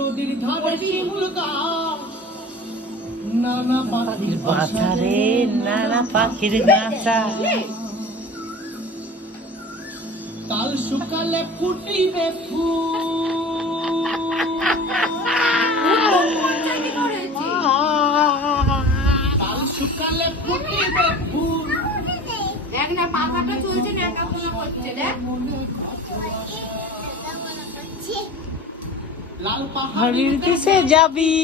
নদীর ধারে শিমুল গাছ, নানা পাখির বাসা রে, নানা পাখির গাছা। কাল সকালে ফুটিবে ফুল, কাল সকালে ফুটিবে ফুল। দেখ না পাখাটা চলছে না, একটা ফোন করছে দেখ। লাল পাহাড়ির দেশে যাবি,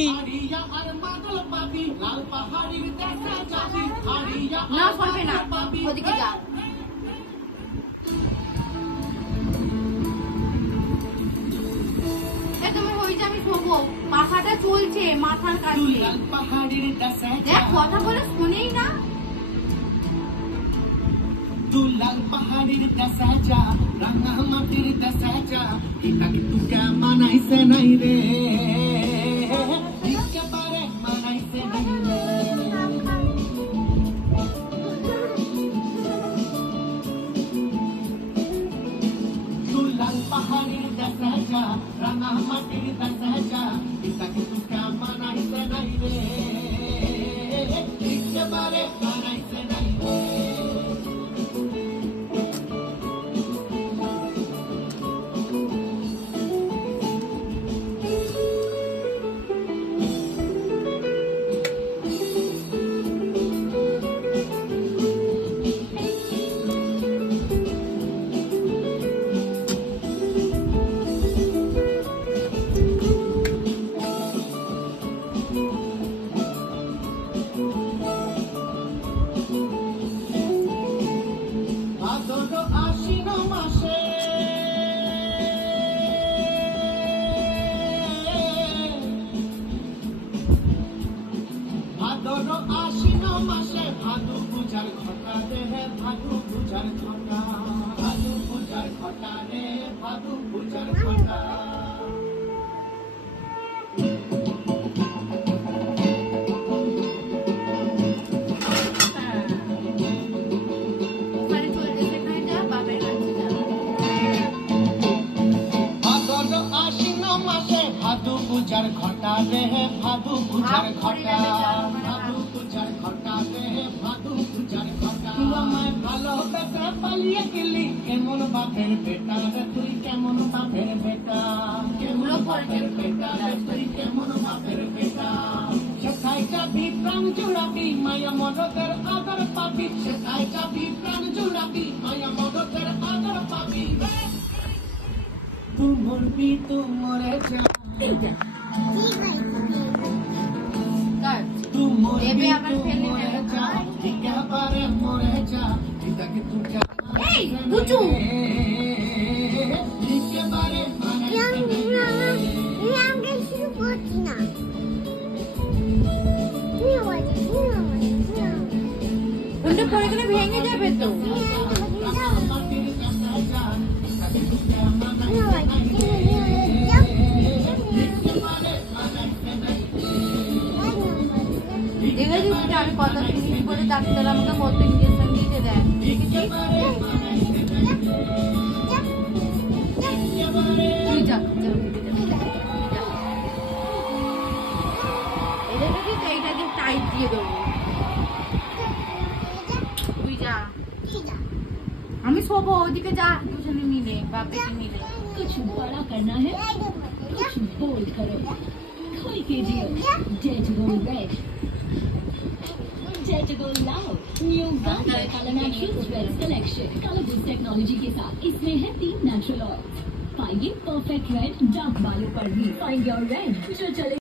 আর মাদল পাবি। লাল পাহাড়ির দেশে যাবি, না করবে না, ওদিকে যা। তুমি হয়ে যাবি শোবো, পাখাটা চলছে মাথার কাছে। লাল পাহাড়ির দেশে দেখ কথা বলে শুনেই না। লাল পাহাড়ির দেশে যা, রাঙা মাটির দেশে যা, এটা কিন্তু মানাইছে নাই রে, একেবারে মানাইছে নাই রে। লাল পাহাড়ির দেশে যা, রাঙা মাটির দেশে যা, এটা কিন্তু মানাইছে নাই রে, একেবারে মানাইছে নাই রে। আশ্বিন মাসে ভাদর, আশ্বিন মাসে ভাদু পূজার ঘটা রে, ভাদু পূজার ঘটা, ভাদু পূজার ঘটা রে, ভাদু পূজার ঘটা। ভাদু পূজার ঘটা রে, ভাদু পূজার ঘটা, ভাদু পূজার ঘটা রে, ভাদু পূজার ঘটা। তুই আমায় ভালোবেসে পালিয়ে গেলি, কেমন বাপের বেটা রে তুই, কেমন বাপের বেটা, কেমন বাপের বেটা রে তুই, কেমন বাপের বেটা। সেথায় যাবি প্রাণ জুড়াবি, মায়া মদতের আদর পাবি। সেথায় যাবি প্রাণ জুড়াবি, মায়া মদতের আদর পাবি। তুই মরবি তুই মরে যা, তুই মরবি তুই মরে যা, একেবারে মরে যা, এটাকে তুই একেবারে পড়ে গেলে ভেঙে যাবে তো। দেখেছিস আমি কথা ফিনিশ করে ডাক্তার আমাকে কত ইঞ্জেকশন দিতে দেয়, দেখেছিস? তুই যা, এটা দেখি তো, এইটাকে টাইট দিয়ে দেবো। তুই যা, আমি শোবো, ওদিকে যা দুজনে মিলে, বাপেকে মিলে। कुछ बड़ा करना है, कुछ बोल्ड करो, खोल के जियो, dare to go red, dare to go loud. New Garnier colour natural sweets collection, colour boost technology के साथ। इसमें है 3 नेचुरल ऑयल। पाएंगे परफेक्ट रेड डार्क बालों पर भी। फाइंड योर रेड जो चले